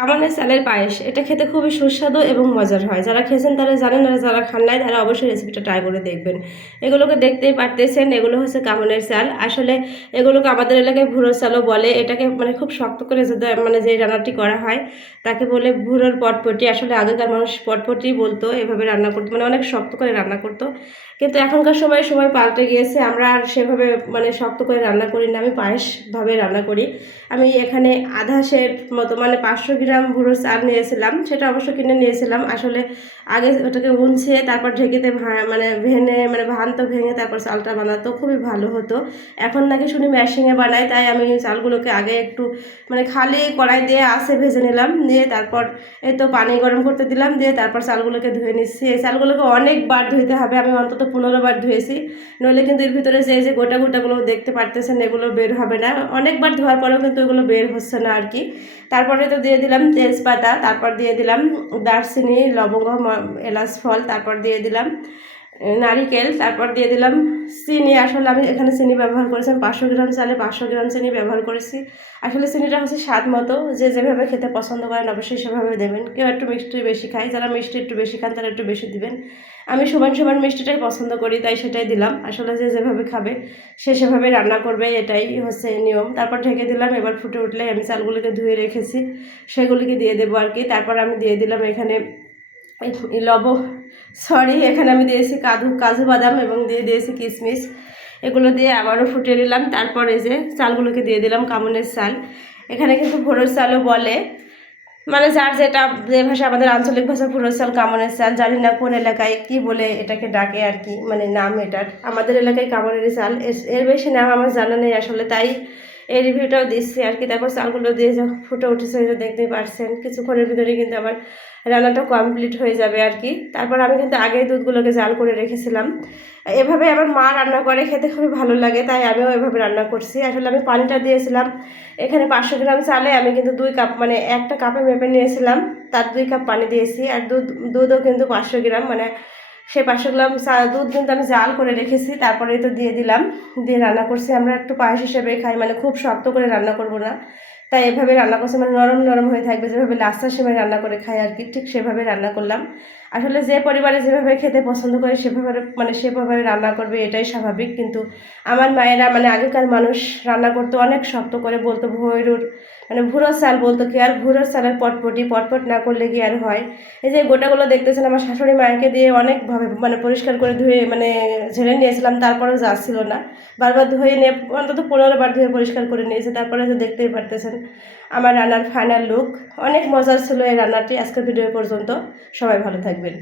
কামানের চালের পায়েস, এটা খেতে খুবই সুস্বাদু এবং মজার হয়। যারা খেয়েছেন তারা জানেন আর যারা খান নাই, তারা অবশ্যই রেসিপিটা ট্রাই করে দেখবেন। এগুলোকে দেখতেই পারতেছেন, এগুলো হচ্ছে কামানের চাল আসলে এগুলোকে আমাদের এলাকায় ভুড়োর চালও বলে। এটাকে মানে খুব শক্ত করে যে মানে যে রান্নাটি করা হয়, তাকে বলে ভুড়োর পটপটি। আসলে আগেকার মানুষ পটপটি বলতো, এভাবে রান্না করতো মানে অনেক শক্ত করে রান্না করতো। কিন্তু এখনকার সময় সময় পাল্টে গিয়েছে। আমরা আর সেভাবে মানে শক্ত করে রান্না করি না। আমি পায়েসভাবে রান্না করি। আমি এখানে আধা সেট মতো মানে পাঁচশো গ্রাম ভুড়ো চাল নিয়েছিলাম, সেটা অবশ্য কিনে নিয়েছিলাম। আসলে আগে ওটাকে উনছে তারপর ঢেকেতে মানে ভেঙে মানে ভানতো ভেঙে তারপর চালটা বানাতো, খুবই ভালো হতো। এখন নাকি শুনি ম্যাশিংয়ে বানায়, তাই আমি চালগুলোকে আগে একটু মানে খালি কড়াই দিয়ে আসে ভেজে নিলাম, দিয়ে তারপর এই তো পানি গরম করতে দিলাম, দিয়ে তারপর চালগুলোকে ধুয়ে নিচ্ছি। এই চালগুলোকে অনেকবার ধুইতে হবে, আমি অন্তত পনেরো বার ধুয়েছি। নইলে কিন্তু এর ভিতরে যে যে গোটা গোটাগুলো দেখতে পারতেছেন, এগুলো বের হবে না। অনেকবার ধোয়ার পরেও কিন্তু এগুলো বের হচ্ছে না আর কি। তারপরে তো দিয়ে দিলাম তেজপাতা তারপর দিয়ে দিলাম দারচিনি লবঙ্গ এলাচ ফল তারপর দিয়ে দিলাম। নারিকেল, তারপর দিয়ে দিলাম চিনি। আসলে আমি এখানে চিনি ব্যবহার করেছি পাঁচশো গ্রাম চালে পাঁচশো গ্রাম চিনি ব্যবহার করেছি। আসলে চিনিটা হচ্ছে স্বাদ মতো, যে যেভাবে খেতে পছন্দ করেন অবশ্যই সেভাবে দেবেন। কেউ একটু মিষ্টি বেশি খায়, যারা মিষ্টি একটু বেশি খান তারা একটু বেশি দিবেন। আমি সমান সমান মিষ্টিটাই পছন্দ করি, তাই সেটাই দিলাম। আসলে যে যেভাবে খাবে, সে সেভাবে রান্না করবে, এটাই হচ্ছে নিয়ম। তারপর ঢেকে দিলাম, এবার ফুটে উঠলে আমি চালগুলোকে ধুয়ে রেখেছি, সেগুলিকে দিয়ে দেবো আর কি। তারপর আমি দিয়ে দিলাম এখানে লব সরি এখানে আমি দিয়েছি কাজু কাজু বাদাম এবং দিয়ে দিয়েছি কিশমিশ। এগুলো দিয়ে আবারও ফুটিয়ে নিলাম, তারপরে যে চালগুলোকে দিয়ে দিলাম কামনের চাল। এখানে কিন্তু ভোরের চালও বলে মানে যার যেটা যে ভাষা, আমাদের আঞ্চলিক ভাষা ভোরের চাল, কামনের চাল, জানি না কোন এলাকায় কি বলে এটাকে ডাকে আর কি মানে নাম এটার। আমাদের এলাকায় কামনের চাল এর বেশি নাম আমার জানা নেই আসলে, তাই এই রিভিউটাও দিচ্ছি আর কি। তারপর চালগুলো দিয়ে যখন ফুটে উঠেছে দেখতেই পারছেন, কিছুক্ষণের ভিতরেই কিন্তু আমার রান্নাটা কমপ্লিট হয়ে যাবে আর কি। তারপর আমি কিন্তু আগেই দুধগুলোকে জাল করে রেখেছিলাম। এভাবে আমার মা রান্না করে, খেতে খুবই ভালো লাগে, তাই আমিও এভাবে রান্না করছি। আসলে আমি পানিটা দিয়েছিলাম, এখানে পাঁচশো গ্রাম চালে আমি কিন্তু দুই কাপ মানে একটা কাপে মেপে নিয়েছিলাম, তার দুই কাপ পানি দিয়েছি। আর দুধ, দুধও কিন্তু পাঁচশো গ্রাম মানে সেই পাঁচশো গ্রাম চা- দুধ কিন্তু আমি জাল করে রেখেছি তারপরে তো দিয়ে দিলাম। দিয়ে রান্না করছি। আমরা একটু পায়েস হিসেবে খাই মানে খুব শক্ত করে রান্না করব না। তাই এভাবে রান্না করছে মানে নরম নরম হয়ে থাকবে। যেভাবে লাস্টার সেভাবে রান্না করে খাই আর কি, ঠিক সেভাবে রান্না করলাম। আসলে যে পরিবারে যেভাবে খেতে পছন্দ করে, সেভাবে মানে সেভাবে রান্না করবে, এটাই স্বাভাবিক। কিন্তু আমার মায়েরা মানে আগেকার মানুষ রান্না করতো অনেক শক্ত করে, বলতো ভৈরুর মানে ভুরোর চাল বলতো কি, আর ভুরোর চালের পটপটি, পটপট না করলে কি আর হয়? এই যে গোটাগুলো দেখতেছেন, আমার শাশুড়ি মায়েরকে দিয়ে অনেকভাবে মানে পরিষ্কার করে ধুয়ে মানে ঝেড়ে নিয়েছিলাম, তারপরেও যাচ্ছিল না। বারবার ধুয়ে নিয়ে অন্তত পনেরো বার ধুয়ে পরিষ্কার করে নিয়েছে, তারপরে যে দেখতেই পারতেছেন, আমার রান্নার ফাইনাল লুক অনেক মজার ছিল এই রান্নাটি, আজকের ভিডিও পর্যন্ত। সবাই ভালো থাকবেন